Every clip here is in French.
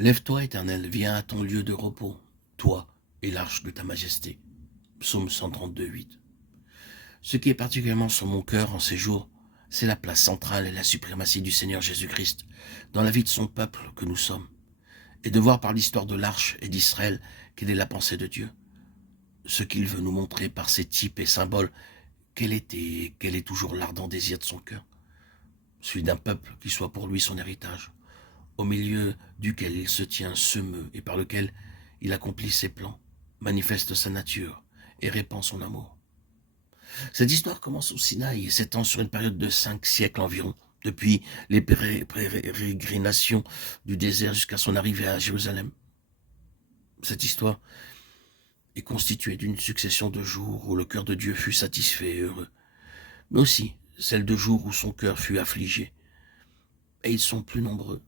Lève-toi, Éternel, viens à ton lieu de repos, toi et l'arche de ta majesté. Psaume 132, 8. Ce qui est particulièrement sur mon cœur en ces jours, c'est la place centrale et la suprématie du Seigneur Jésus-Christ dans la vie de son peuple que nous sommes, et de voir par l'histoire de l'arche et d'Israël quelle est la pensée de Dieu, ce qu'il veut nous montrer par ses types et symboles, quel était et quel est toujours l'ardent désir de son cœur, celui d'un peuple qui soit pour lui son héritage, au milieu duquel il se tient semeux et par lequel il accomplit ses plans, manifeste sa nature et répand son amour. Cette histoire commence au Sinaï et s'étend sur une période de 5 siècles environ, depuis les pérégrinations du désert jusqu'à son arrivée à Jérusalem. Cette histoire est constituée d'une succession de jours où le cœur de Dieu fut satisfait et heureux, mais aussi celle de jours où son cœur fut affligé, et ils sont plus nombreux.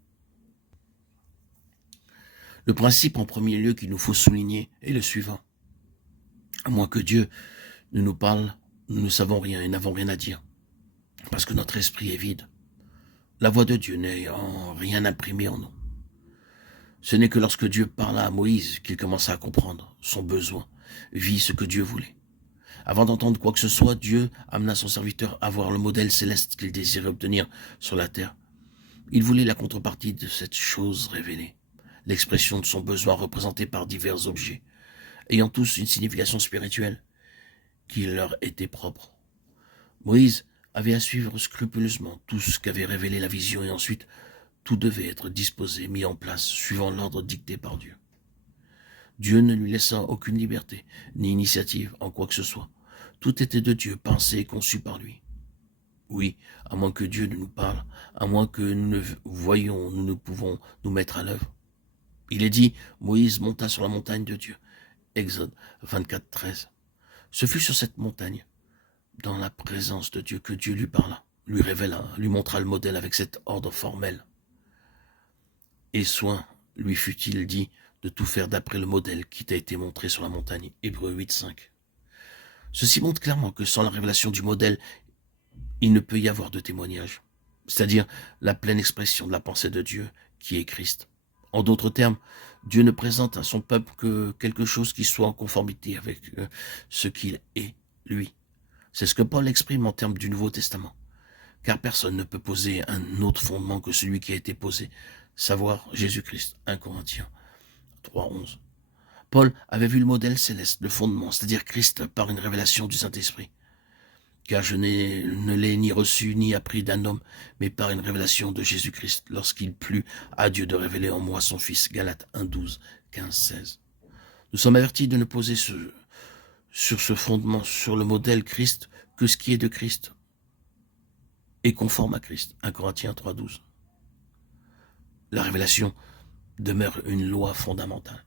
Le principe en premier lieu qu'il nous faut souligner est le suivant. À moins que Dieu ne nous parle, nous ne savons rien et n'avons rien à dire, parce que notre esprit est vide. La voix de Dieu n'ayant rien imprimé en nous. Ce n'est que lorsque Dieu parla à Moïse qu'il commença à comprendre son besoin, vit ce que Dieu voulait. Avant d'entendre quoi que ce soit, Dieu amena son serviteur à voir le modèle céleste qu'il désirait obtenir sur la terre. Il voulait la contrepartie de cette chose révélée, l'expression de son besoin représenté par divers objets, ayant tous une signification spirituelle qui leur était propre. Moïse avait à suivre scrupuleusement tout ce qu'avait révélé la vision et ensuite tout devait être disposé, mis en place, suivant l'ordre dicté par Dieu. Dieu ne lui laissa aucune liberté, ni initiative en quoi que ce soit. Tout était de Dieu, pensé et conçu par lui. Oui, à moins que Dieu ne nous parle, à moins que nous ne voyions, nous ne pouvons nous mettre à l'œuvre. Il est dit, Moïse monta sur la montagne de Dieu. Exode 24, 13. Ce fut sur cette montagne, dans la présence de Dieu, que Dieu lui parla, lui révéla, lui montra le modèle avec cet ordre formel. Et soin lui fut-il dit de tout faire d'après le modèle qui t'a été montré sur la montagne. Hébreux 8, 5. Ceci montre clairement que sans la révélation du modèle, il ne peut y avoir de témoignage, c'est-à-dire la pleine expression de la pensée de Dieu qui est Christ. En d'autres termes, Dieu ne présente à son peuple que quelque chose qui soit en conformité avec ce qu'il est, lui. C'est ce que Paul exprime en termes du Nouveau Testament. Car personne ne peut poser un autre fondement que celui qui a été posé, savoir Jésus-Christ. 1 Corinthiens 3, 11. Paul avait vu le modèle céleste, le fondement, c'est-à-dire Christ, par une révélation du Saint-Esprit. Car je ne l'ai ni reçu ni appris d'un homme, mais par une révélation de Jésus-Christ, lorsqu'il plut à Dieu de révéler en moi son Fils. Galates 1, 12, 15, 16. Nous sommes avertis de ne poser sur ce fondement, sur le modèle Christ, que ce qui est de Christ est conforme à Christ. 1 Corinthiens 3, 12. La révélation demeure une loi fondamentale.